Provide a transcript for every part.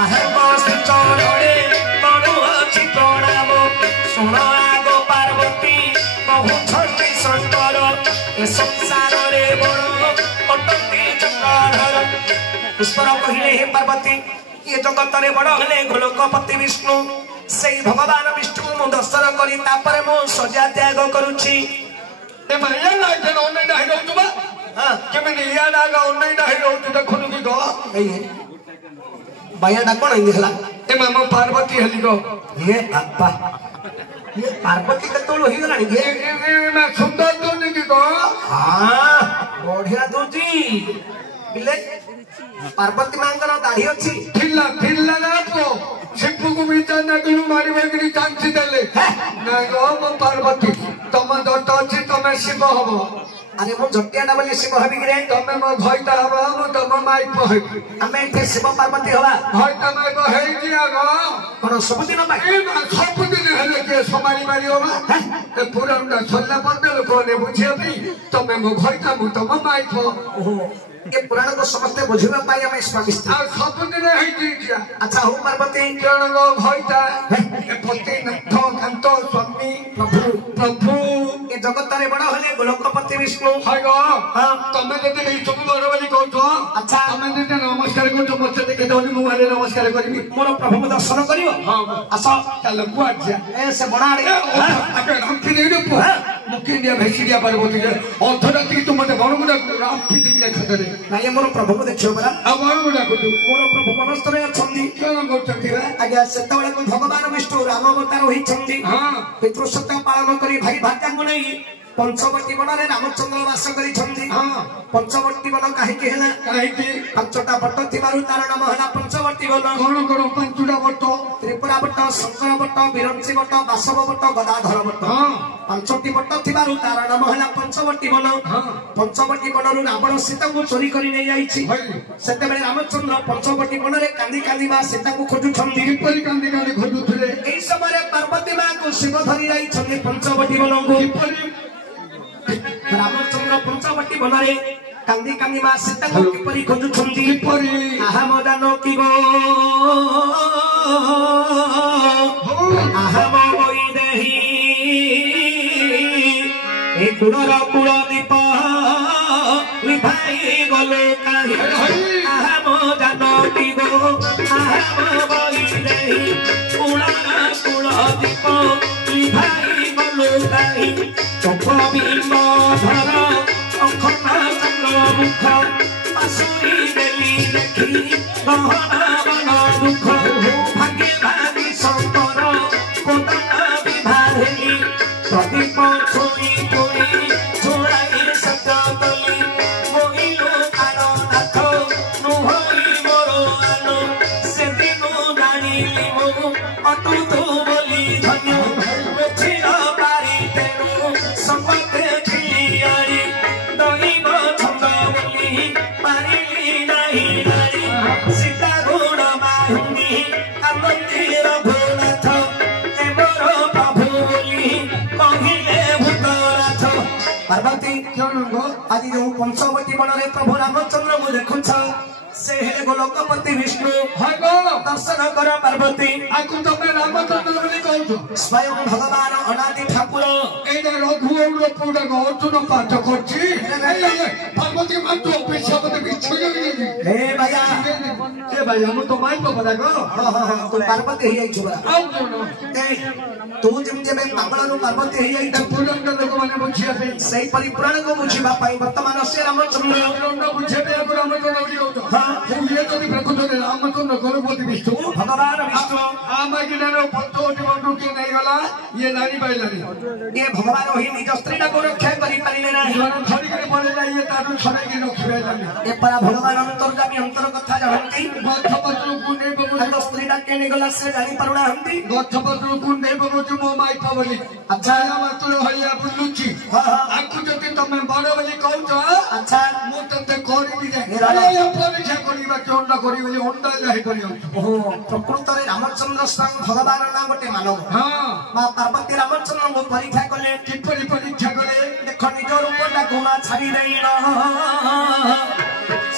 आहे बस चढ़े करुछि प्रणाम सुन आगो पार्वती कहउछन्ति शंकर ए संसार रे बड़ अटंती चक्रधर ईश्वर कहिले हे पार्वती ये जगत रे बड़ हले गोलोकपति विष्णु सेई भगवान विष्णु मु दर्शन करी तापरे मु सजा त्याग करूछि ए भैया लाइट ऑनलाइन आइ रहउ बा हां केमे निया नागा ऑनलाइन आइ रहउ देखनु की गो एई भैया डा कोन हिला ए मामा पार्वती हली गो ये बापा ये पार्वती के तोलो ही गलानी ये मैं सुंदर तो नहीं की गो हां बढ़िया दूजी बिले पार्वती मांगर दाढ़ी अछि ठिल्ला ना तो शिपु को विचार ना करू मारी बेगरी चांसी देले ना गो मो पार्वती तम दट अछि तमे शिव हबो अरे मो जटियाडा बोली शिव हबि रे तमे मो भइता हबो मो तम माई पहि हमें एठे शिव पार्वती हवा भइता माई को हेइ दिया गो कोन सब दिन माई ए सब दिन हेले के समारी मारी होबा ए पूरा उंडा छल्ला बदल कोने बुझिया भी तमे मो भइता मो तम माई को ओहो ये पुराण को समझते बुझिबा पाई हम स्वामिष्ठ आ सब दिन हेइ दिया अच्छा हो पार्वती केण गो भइता ए पति नथ कांत स्वामी प्रभु ये जगत रे बड़ हले गोलोकपति विष्णु हाय गो हां तमे जते नहीं सब बड़ बोली कहतो अच्छा तमे जते नमस्कार करतो मते देखे दौनी मु वाले नमस्कार करबी मोर प्रभु दर्शन करियो हां आस चल बुआ जा ए से बनाड़े आके रामफी देई दो मुके इंडिया भेसिडिया पार्वती के अर्थरात्रि तू मते बणगुडा रामफी देई लेखतरे नाय मोर प्रभु को देखियो बरा आ बणगुडा को मोर प्रभु मनस्तरे अछंदी केन करछंती रे आज्ञा सेतबेले को भगवान विष्णु राम अवतार होई छंदी हां पितृसत्य पालन करी भाई भात्याଙ୍କୁ नहीं पंचवटी बନରେ रामचंद्र वास करी छंदी हां पंचवटी बन काहे के हला काहे की पांचटा बट थिबारु तार नाम हला पंचवटी बन कोन पंचुडा बट त्रिपुरा बट शंकर बट विरंची बट वासव बट गदाधर बट हां पांचटी बट थिबारु तार नाम हला पंचवटी बन हां पंचवटी बनरु रावण सीता को चोरी करी नै जाईछि सेते बेले रामचंद्र पंचवटी बनरे कांदी कांदी बा सीता को खोजु छंदी किपरि कांदी कांदी खोजु थले एई समय पार्वती मां को शिव धरि जाई छंदी पंचवटी बन को किपरि रामचंद्र पंचवटी बनरे कांदी कांदी बा सीता को किपरि खोजु छंदी किपरि आहा मदानो की गो आहा मोई देही ए कुडर कुळ दीप लिभाई गले काहे आहा मदानो की गो आहा मोई देही कुडर कुळ दीप लिभाई गले काहे चक्र बिंब धर अखंड चंद्र मुख आसुरी देली देखी गहना मन दुख भाग्य भागी शंकर कोदना विभाधेली प्रदीप छुई कोई छोड़ाई सतली मोहिलो आनो नाथ नुहई मोरो आनो से दिनो जानिली मो अटुत बोली धन्य मेछिर पारी तेनु संपते खिलियारी दैव छंद बोली पारिली नाही नारी सीता गुण माहुनी आनंदीर भोनाथ ए मोर प्रभु बोली कहिले भूतनाथ पार्वती आज जो पंचवटी बनरे प्रभु रामचंद्र को देखुछ से हे गोलोकपति विष्णु हाय गो दर्शन कर पार्वती आकु तमे रामचंद्र बोली कहतो स्वयं भगवान अनादि ठाकुर एटा रघु और पुडा को अर्जुन पाठ करछि पार्वती मान तो अपेक्षा मते बिच्छो गई हे भैया ए भाई हम तो माई को बता गो हां तो पार्वती ही आई छुरा आउ जोनो ए तू जिमते में मंगलरु पार्वती ही आई पुराण का लोक माने बुझिया पे सही परिपुराण को बुझिबा पाई वर्तमान से रामचंद्र रामचंद्र बुझे पे रामचंद्र बोली कहतो हां ये तो प्रकृत रामचंद्र गोलोकपति विष्णु भगवान विष्णु आमा गिनारो पंचवटी बंधु के नहीं गला ये नारी बाइलानी ये भगवान ही निज स्त्री को रक्षा करि पारिले नाही जीवन छड़ी के पड़े जाइए तारु छड़े के रखिबे जानी ए परा भगवान अंतर्जामी अंतर कथा जानती गच्छपत्र कुंडे बगो तो स्त्री के निगला से जानी परुणा हंती गच्छपत्र कुंडे बगो मो माई पावली अच्छा मात्र हइया बुलुची आकु जति तमे बड़ बोली कहउछ अच्छा मु तते करबी दे अरे परीक्षा करिबा चोंडा करी बोली अंडा जाहि करियो ओहो प्रकृत रे रामचंद्र स्वामी भगवान नाम गोटे मानव हां मां पार्वती रामचंद्र को परीक्षा कले किपरि परीक्षा करे देख निज रूपटा गुमा छाड़ी देइन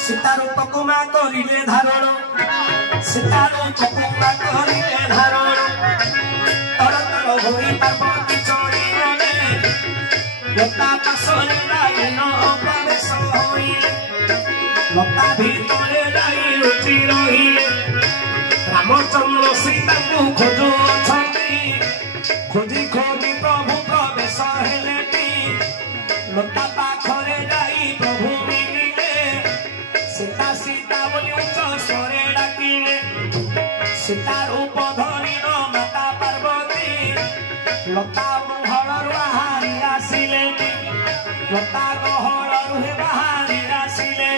सीता रूप गुमा करिले धारण सीतारो चकुआ करिले धारण तर तर होई पार्वती चढ़ी गले लता पासरे लाइन प्रवेश होइले लता भितरे जाई लुचि रहिले रामचंद्र सीता को खोजो छंदी खोजी खोजी प्रभु प्रवेश हेले लता पाखरे जाई प्रभु मिलिले सीता सीता बोली उच्च स्वरे डाकिले सीता रूप धरी माता पार्वती लता मुहर बाहरी आसिले लता गहर रुहे बाहरी आसिले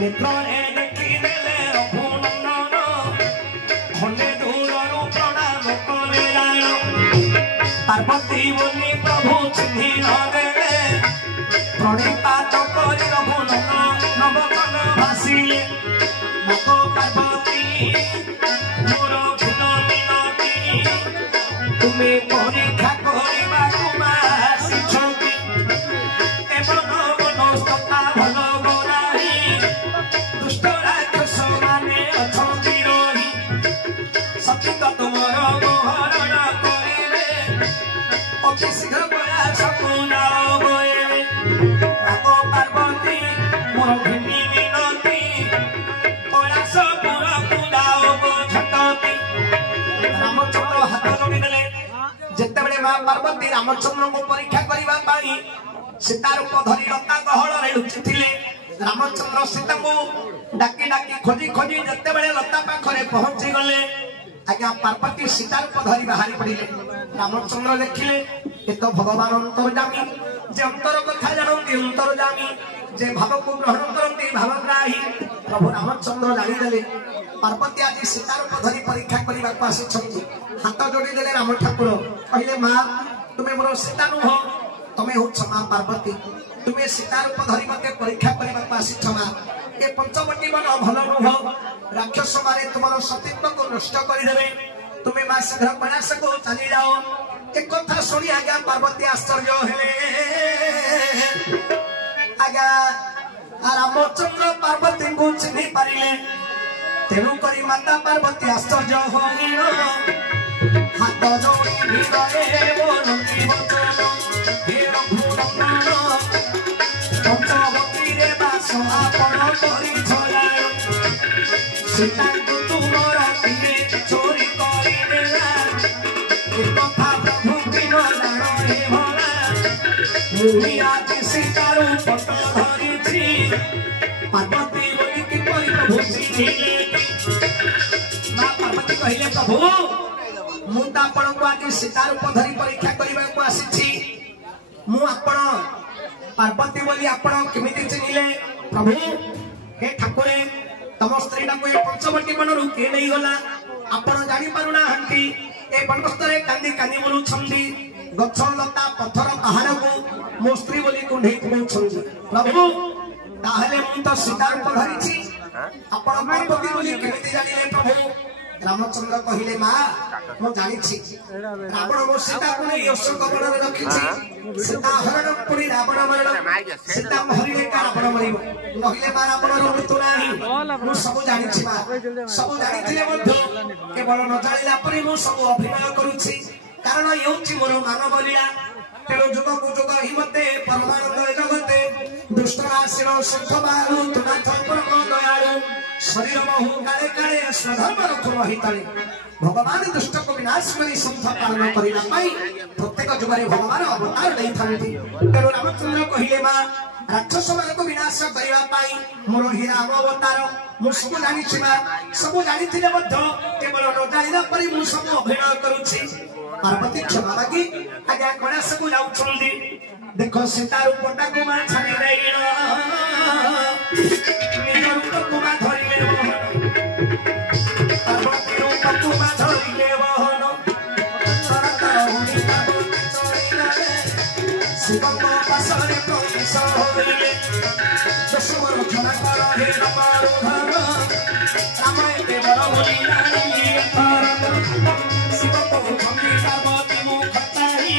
नेत्रे देखिदेले रघुनंदन खंडे दूरनु प्रणाम करे जाय पार्वती बोली प्रभु चिन्हि नदेले प्रणिपात करि रघुनंदन नवकन भासिले मको पार्वती मोर फुल मिनती तुमे परीक्षा करिबा कुमासी छंदी एवं मनस्तता भल गोराही दुष्ट राक्षस माने अछंदी रही सचित तुमर मोहरण करिले अति शीघ्र बया सपना बये मको पार्वती मोर भूमि मिनती प्रयास पूरा पूजाओ झटती रामचंद्र हाथ जोड़ी देले जेते बेले मां पार्वती रामचंद्र को परीक्षा करिबा पाई सीता रूप धरी लता गहल रे लुचिथिले रामचंद्र सीता को डाकी डाकी खोजी खोजी जेते बेले लता पाखरे पहुंची गले आज्ञा पार्वती सीता रूप धरी बाहरी पड़िले रामचंद्र देखिले ए तो भगवान अंतर्जामी जे अंतर कथा जानती अंतर्जामी जे भाव को ग्रहण करती भावग्राही प्रभु रामचंद्र जानिदेले पार्वती आज सीता रूप धरी परीक्षा करने को आसी हाथ जोड़ी देले राम ठाकुर कहले मां तुम्हें मोर सीता नुह तुम्हें हो मां पार्वती तुम्हें सीता रूप धरी मते परीक्षा करने को आसी मां ए पंचवटी मन भल नुह राक्षस मारे तुम्हारा सतीत्व को नष्ट करदेवे तुम्हें मां शीघ्र प्रयास को चली जाओ एक कथा शुणी आज्ञा पार्वती आश्चर्य हेले आज्ञा रामचंद्र पार्वती को चिन्हि पारिले तेणु करी माता पार्वती आश्चर्य होइल हाथ जोड़ी हृदय बोलती वचन हे रघुनंदन पंचवटी रे बास आपण करी छलाय सीता को तुमर तीरे चोरी करी देला ए कथा प्रभु बिन जान हे भला मुनि आज सीता रूप धरी छी पार्वती बोली कि परी प्रभु चिन्हिले मां पार्वती कहले प्रभु मु त आपण को आज सीता रूप धरी परीक्षा करबा को आसी मु आपण पार्वती बोली आपण केमिति चिन्हिले प्रभु हे ठाकुरे तम स्त्री को पंचवटी मनरू के नहीं गला आपण जानी पारुना हंती ए बनस्तरे कांदी कांदी बोलू छंदी गछ लता पत्थर पहाड़ को मो स्त्री बोली कुंढे कुंढे छंदी प्रभु ताहले मु तो सीता रूप धरी छी आपण पार्वती बोली केमिति जानिले प्रभु रामचंद्र कहले मां मु जानि छी रावण मो सीता को नहीं अशोक वन में रखी छी सीता हरण पुरी रावण मरण सीता मरिले का रावण मरिबो कहले मां रावण रो मृत्यु नाही मु सब जानि छी मां सब जानि थिले मध्य केवल न जानिला परि मु सब अभिनय करू छी कारण येउची मोर मानव लीला तेरो जुग को जुग ही मते परमानंद जगते दुष्ट आश्रय शुद्ध बालु तुनाथ परम दयालु शरीर बहु काले काले स्वधर्म रखो हितले भगवान दुष्ट को विनाश करी शुद्ध पालन करिला पाई प्रत्येक जुगरे भगवान अवतार नै थांती तेरो रामचंद्र कहिले मां राक्षस मान को विनाश करिवा पाई मोर ही राम अवतार मु सब जानि छी मां सब जानि थिले मध्य केवल न जानिला परि मु सब अभिनय करूछि पार्वती क्षमा मागी आज्ञा कणास को जाउछंदी देखो सीता रूपटा को मां छाडी देइलो निज रूप को मां धरिले पार्वती रूप को मां धरिले बहन सरकार हुनी पार्वती चढ़िले शिव को पासरे प्रवेश होइले दशवर क्षमा कर हे नमारो धर राम केवल बोली नाही शिव को क्षमी पार्वती मुख ताई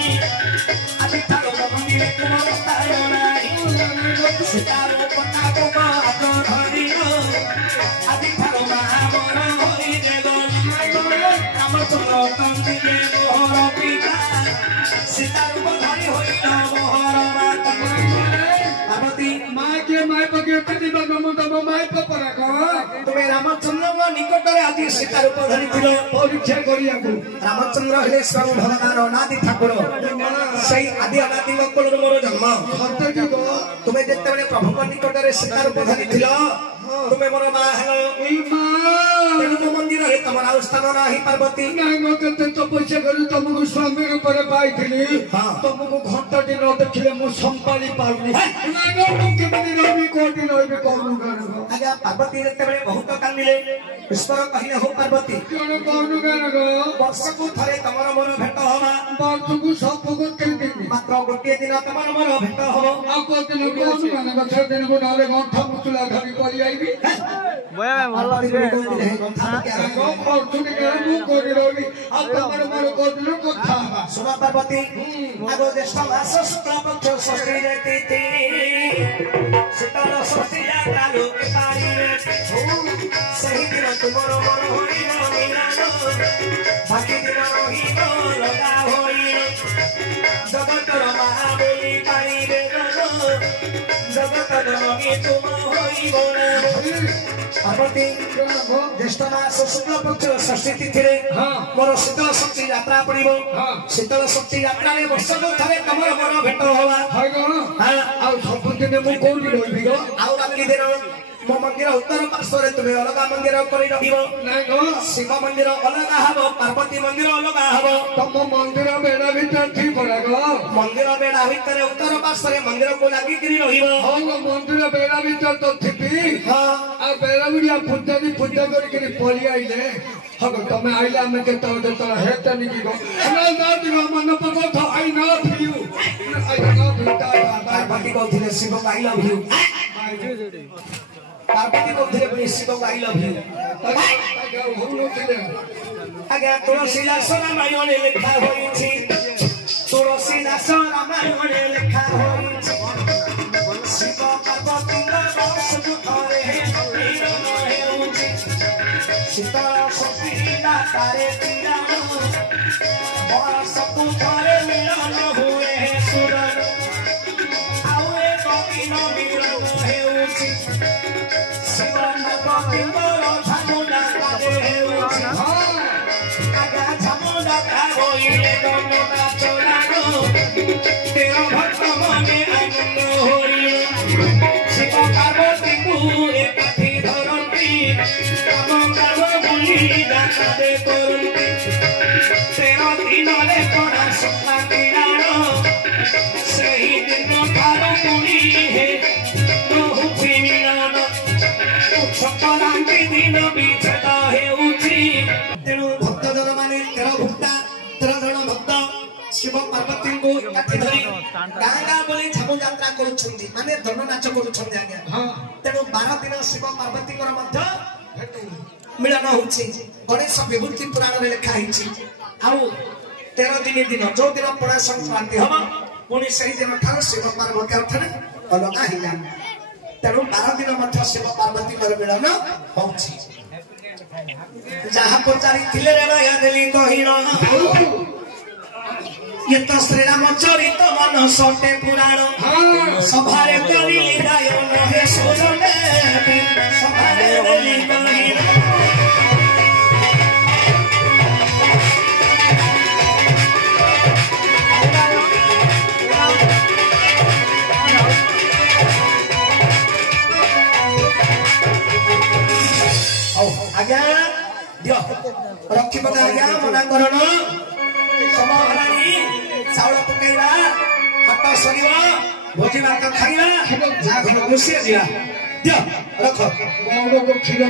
आदि थारो मंदिर कुमार ताई नाही सीता रूप को मां धरिलो आदि थारो महामर मोहर पिता सीता रूप धरी होइल मोहर माता पार्वती माँ के माय पके कति बगम तम माय पपरा का तुमे रामचंद्र निकट रे आदि सीता रूप धरी थिलो परीक्षा करिया को रामचंद्र हेले स्वयं भगवान अनादि ठाकुर सही आदि अनादि लोकल मोर जन्म सत्य की को तुमे जेते बेले प्रभु निकट रे सीता रूप धरी थिलो तुमे मोर मां हेलो ई माँ तेनु मंदिर रे तमरा स्थान नाही पार्वती नांगो के तपस्या करू तुमको स्वामी रूप रे पाइथिली तुमको घंटा दिन न देखिले मु संपाली पाउनी नांगो के बनी रवि कोटि रहबे कोनु गानो आज्ञा पार्वती जेते बेले बहुत कांदिले ईश्वर कहिले हो पार्वती कोनु कोनु गानो वर्ष को थरे तमर मोर भेट होमा बातुको सबको के दिन मात्र गोटे दिन तमर मोर भेट हो आ को दिन कोनु गानो छ दिन को नाले गंठा मुचला धरी पड़ी आईबी बया ଭଲ दिने गंठा के को फॉर्चून के मु कोरि रवि आ तमर मोर को दिन को था सुना पार्वती आगो ज्येष्ठ मास शुक्ल पक्ष षष्ठी जयती शीतल षष्ठी यात्रा लोके पारिबे सही दिन तुमर मोर होइल मिलन बाकी दिन रहिल लगा होइल जगतर महाबली पारिबे जगतर लगे तुम होइब पार्वती ज्येष्ठ मास शुक्ल पक्ष षष्ठी तिथिरे मोर शीतल षष्ठी यात्रा पड़िबो शीतल षष्ठी यात्रा रे वर्ष को थरे तमर मोर भेट होवा हाय गो आ सब दिन मु कोरि रवि गो आउ बाकी दिन मो मंदिर उत्तर पार्श्व रे तुमे अलगा मंदिर करि रखिबो नांगो शिव मंदिर अलगा हबो पार्वती मंदिर अलगा हबो तम मंदिर बेड़ा भीतर थी पड़ा गो मंदिर बेड़ा भितर उत्तर पार्श्व रे मंदिर को लागि गिरी रहिबो हां मंदिर बेड़ा भीतर तो थिपी हां आ बेड़ा बिया पूजा करके पड़ी आइले हगो तमे आइला में के तो हेत नहीं गो ना ना दिगो मन पको था आई नॉट यू आई नॉट पार्वती को थिले Shiv I love you Parvati को थिले शिव आई लव यू आगे तुलसी दास रामायण लेखा होइछि तुलसी दास रामायण लेखा होइछि शिव पार्वती रस करे मिलन हेउछि शीतल षष्ठी तारे पियानो बरस पुथरे मिलन हुए सुरन आउ एक दिन मिलन हेउछि शिव पार्वती झामुना तारे हेउछि आगा झामुना होइले गंगा चोरानो तेरा भक्त मने आनंद होइले शिव पार्वती पुरे काठी धरती काम काम बुली जाते करती तेरा दिन रे कोना सपना किरानो सही दिन थारो पुरी हे बहु मिलन सकरांति दिन बिछड़ा हेउछि तेनु भक्त जन माने तेरा भक्ता तेरा जन भक्त शिव पार्वती को काठी धरी गांगा बोली झामु यात्रा करूछन्ती माने धन नाच करूछन्ती आज्ञा हां तेनु 12 दिन शिव पार्वती को मध्य मिलन होछि गणेश विभूति पुराण रे लिखा हिछि आउ 13 दिन जो दिन पड़ा संक्रांति हम पुणी सही दिन ठार शिव पार्वती अर्थरे अलगा हिला तेनु 12 दिन मध्य शिव पार्वती को मिलन होछि जहाँ पचारी थिले रे भाया देली कहिनो ये तो श्री राम चरित मन सोटे पुराण सभारे कली गायन हे सुरने सभारे देली कहिनो आज्ञा दियो रखी पका आज्ञा मना करनो समय हलानी चाउल पकेइबा हाथ सरिबा भोजी भात खाइबा जा घर बसिया जिया दियो रख को क्षीर